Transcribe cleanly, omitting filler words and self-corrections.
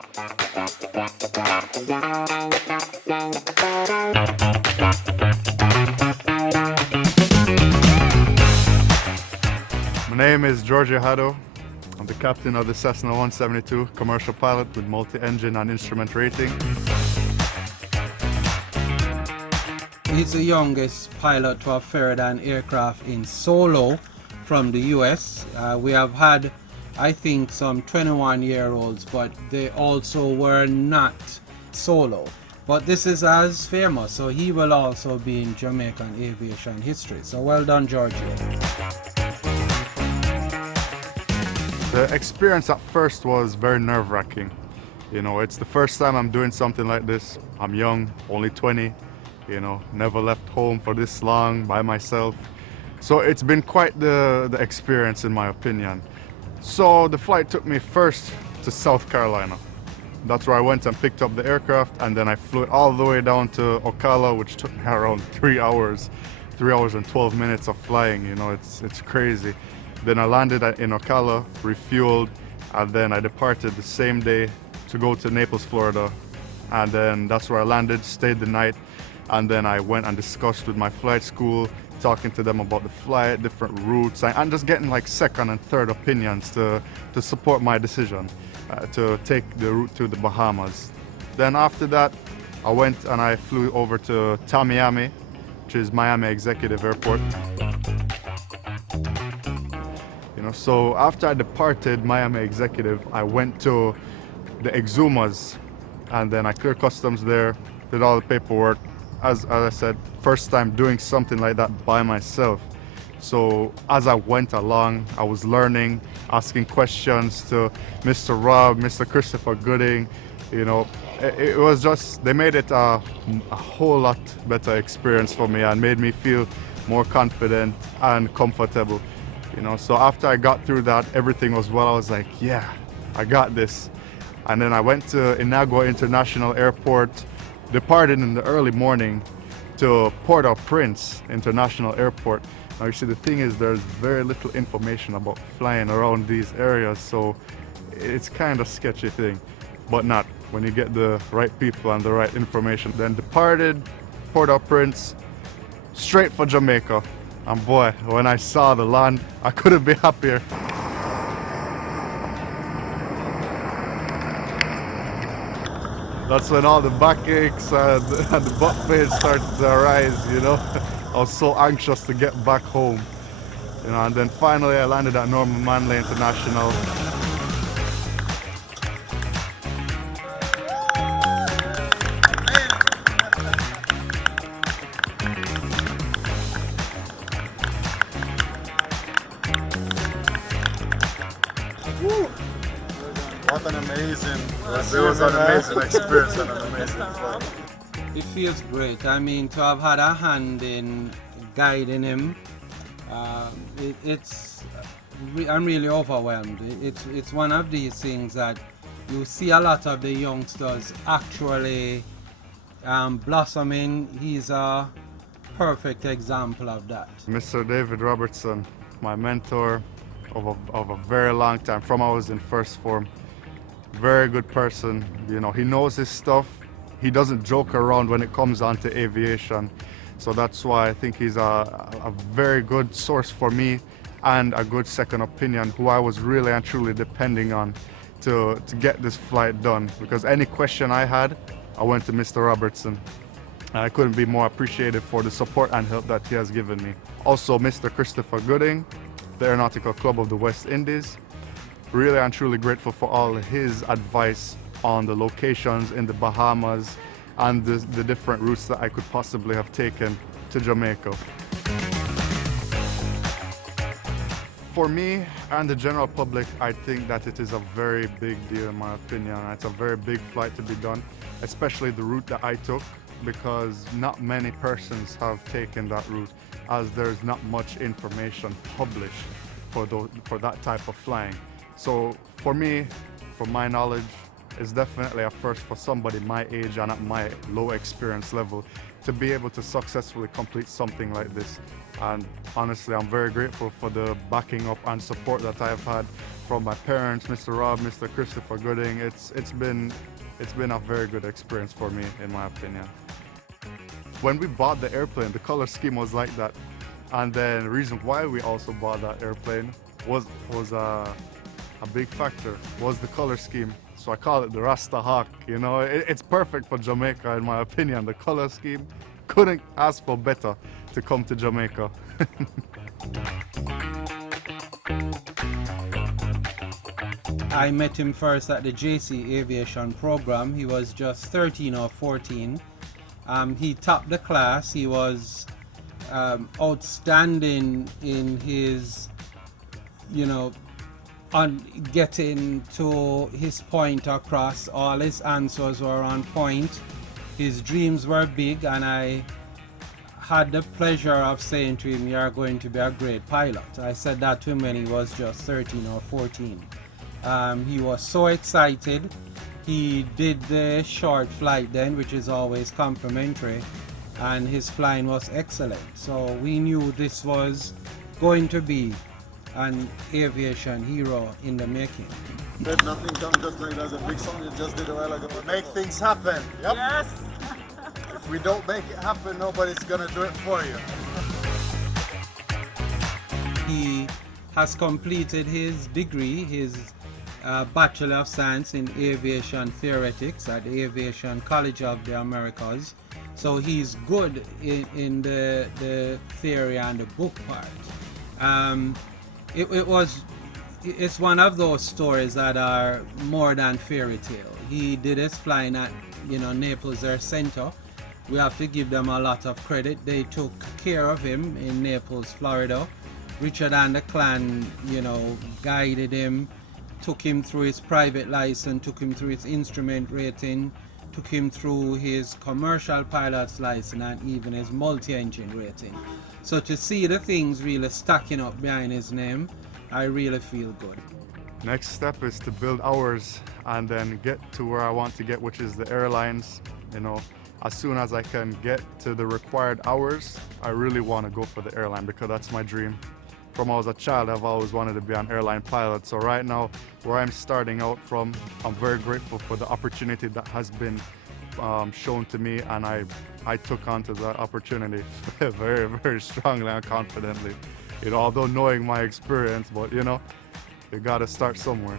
My name is Giorgio Haddo. I'm the captain of the Cessna 172, commercial pilot with multi-engine and instrument rating. He's the youngest pilot to have ferried an aircraft in solo from the US. We have had, I think, some 21-year-olds, but they also were not solo. But this is as famous, so he will also be in Jamaican aviation history. So well done, Giorgio. The experience at first was very nerve-wracking. You know, it's the first time I'm doing something like this. I'm young, only 20, you know, never left home for this long by myself. So it's been quite the experience in my opinion. So the flight took me first to South Carolina. That's where I went and picked up the aircraft, and then I flew it all the way down to Ocala, which took me around 3 hours. 3 hours and 12 minutes of flying, you know, it's crazy. Then I landed in Ocala, refueled, and then I departed the same day to go to Naples, Florida. And then that's where I landed, stayed the night, and then I went and discussed with my flight school, talking to them about the flight, different routes, and just getting like second and third opinions to support my decision to take the route to the Bahamas. Then after that, I went and I flew over to Tamiami, which is Miami Executive Airport. You know, so after I departed Miami Executive, I went to the Exumas, and then I cleared customs there, did all the paperwork. As I said, first time doing something like that by myself. So as I went along, I was learning, asking questions to Mr. Rob, Mr. Christopher Gooding. You know, it was just, they made it a whole lot better experience for me and made me feel more confident and comfortable. You know, so after I got through that, everything was well. I was like, yeah, I got this. And then I went to Inagua International Airport, departed in the early morning to Port-au-Prince International Airport. Now you see, the thing is, there's very little information about flying around these areas, so it's kind of sketchy thing, but not when you get the right people and the right information. Then departed Port-au-Prince, straight for Jamaica. And boy, when I saw the land, I couldn't be happier. That's when all the backaches and the butt pains started to arise, you know. I was so anxious to get back home. You know, and then finally I landed at Norman Manley International. What an amazing, it was an amazing experience and an amazing flight. It feels great. I mean, to have had a hand in guiding him, I'm really overwhelmed. It's one of these things that you see a lot of the youngsters actually blossoming. He's a perfect example of that. Mr. David Robertson, my mentor of a very long time, from I was in first form. Very good person, you know, he knows his stuff. He doesn't joke around when it comes on to aviation. So that's why I think he's a very good source for me and a good second opinion, who I was really and truly depending on to get this flight done. Because any question I had, I went to Mr. Robertson. And I couldn't be more appreciative for the support and help that he has given me. Also, Mr. Christopher Gooding, the Aeronautical Club of the West Indies. Really and truly grateful for all his advice on the locations in the Bahamas and the different routes that I could possibly have taken to Jamaica. For me and the general public, I think that it is a very big deal in my opinion. It's a very big flight to be done, especially the route that I took, because not many persons have taken that route, as there's not much information published for that type of flying. So for me, from my knowledge, is definitely a first for somebody my age and at my low experience level to be able to successfully complete something like this. And honestly, I'm very grateful for the backing up and support that I've had from my parents, Mr. Rob, Mr. Christopher Gooding. It's been a very good experience for me, in my opinion. When we bought the airplane, the color scheme was like that. And then the reason why we also bought that airplane was a big factor, was the color scheme. So I call it the Rasta Hawk. You know, it's perfect for Jamaica, in my opinion. The color scheme, couldn't ask for better to come to Jamaica. I met him first at the JC Aviation program. He was just 13 or 14. He topped the class. He was outstanding in his, on getting to his point across. All his answers were on point. His dreams were big, and I had the pleasure of saying to him, "You're going to be a great pilot." I said that to him when he was just 13 or 14. He was so excited. He did the short flight then, which is always complimentary, and his flying was excellent. So we knew this was going to be an aviation hero in the making. Let nothing come just like that. A big song you just did a while ago. Make things happen. Yep. Yes. If we don't make it happen, nobody's gonna do it for you. He has completed his degree, his Bachelor of Science in Aviation Theoretics at the Aviation College of the Americas. So he's good in the theory and the book part. It's one of those stories that are more than fairy tale. He did his flying at Naples Air Center. We have to give them a lot of credit. They took care of him in Naples, Florida. Richard and the clan, guided him, took him through his private license, took him through his instrument rating, took him through his commercial pilot's license, and even his multi-engine rating. So to see the things really stacking up behind his name, I really feel good. Next step is to build hours and then get to where I want to get, which is the airlines. As soon as I can get to the required hours, I really want to go for the airline because that's my dream. From when I was a child, I've always wanted to be an airline pilot. So right now, where I'm starting out from, I'm very grateful for the opportunity that has been shown to me, and I took onto that opportunity very, very strongly and confidently. Although knowing my experience, but you gotta start somewhere.